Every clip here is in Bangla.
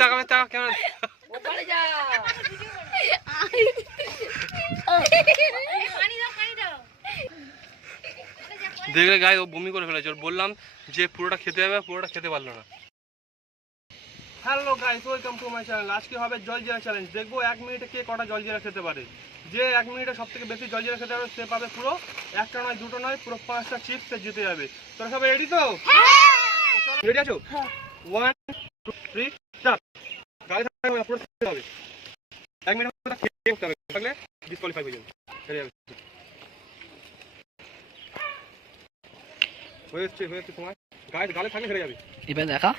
তাকাবে তাকা ক্যামেরা ওপারে যা দেখলে গায়ে ও বমি করে ফেলেছে। ওর বললাম যে পুরোটা খেতে হবে, পুরোটা খেতে পারলো না। Hello guys, welcome to my channel. আজকে হবে জলজিরা চ্যালেঞ্জ। দেখবো 1 মিনিটে কে কটা জলজিরা খেতে পারে। যে 1 মিনিটে সব থেকে বেশি জলজিরা খেতে পারবে সে পাবে পুরো একটা নয় দুটো নয় পুরো 5টা চিপস সে জিতে যাবে। তোরা সবাই রেডি তো? রেডি আছো? 1 2 3 স্টার্ট। গাড়ি থাকবে না, পুরো খেতে হবে। 1 মিনিট খেতে হবে, থাকলে ডিসকোয়ালিফাই হয়ে যাবে। হেরে যাবে। হয়েছে তোমার গালে থাকলে হেরে যাবে। এবার দেখা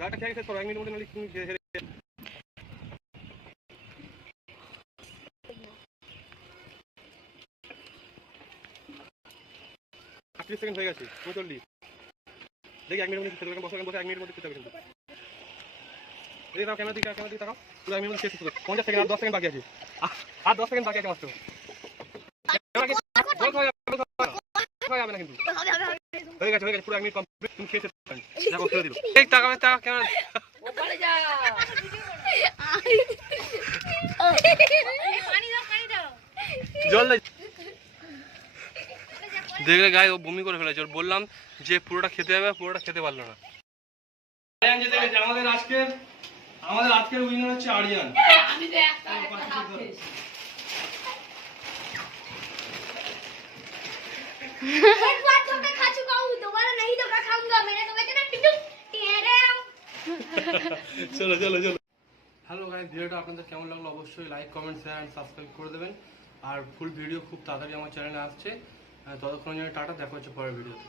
গাড়িটা খেয়ে শেষ করো, 1 মিনিট মধ্যে নাহলে তুমি হেরে যাবে। 30 সেকেন্ড হয়ে গেছে, 39। দেখি 1 মিনিট মধ্যে খেতে হবে, বসে 1 মিনিট মধ্যে খেতে হবে। কিন্তু এই দাও ক্যামেরা দিকে তাকাও, পুরো 1 মিনিট মধ্যে শেষ করো। 50 সেকেন্ড আর 10 সেকেন্ড বাকি আছে। আর 10 সেকেন্ড বাকি আছে মাত্র। যাবে না কিন্তু হয়ে গেছে পুরো 1 মিনিট কমপ্লিট। তুমি খেতে পারবে, দেখো ছেড়ে দিল। এই তাকাবে তাকা ক্যামেরা ওপারে যা জল দে। দেখলে গায়ে ও বমি করে ফেলেছে। ওর বললাম যে পুরোটা খেতে হবে, পুরোটা খেতে পারলো না। আমাদের আজকের উইনার হচ্ছে আরিয়ান। আমি তো একটা হাফ ফেস एक बार तो मैं खा चुका हूँ, दोबारा नहीं दोबारा खाऊंगा। मेरे तो वैसे ना टिटू टेरे চলো। হ্যালো গাইস, ভিডিওটা আপনাদের কেমন লাগলো অবশ্যই like comment share and subscribe করে দেবেন। আর ফুল ভিডিও খুব তাড়াতাড়ি আমার চ্যানেলে আসছে। ততক্ষণ জন্য টাটা, দেখা হচ্ছে পরের ভিডিওতে।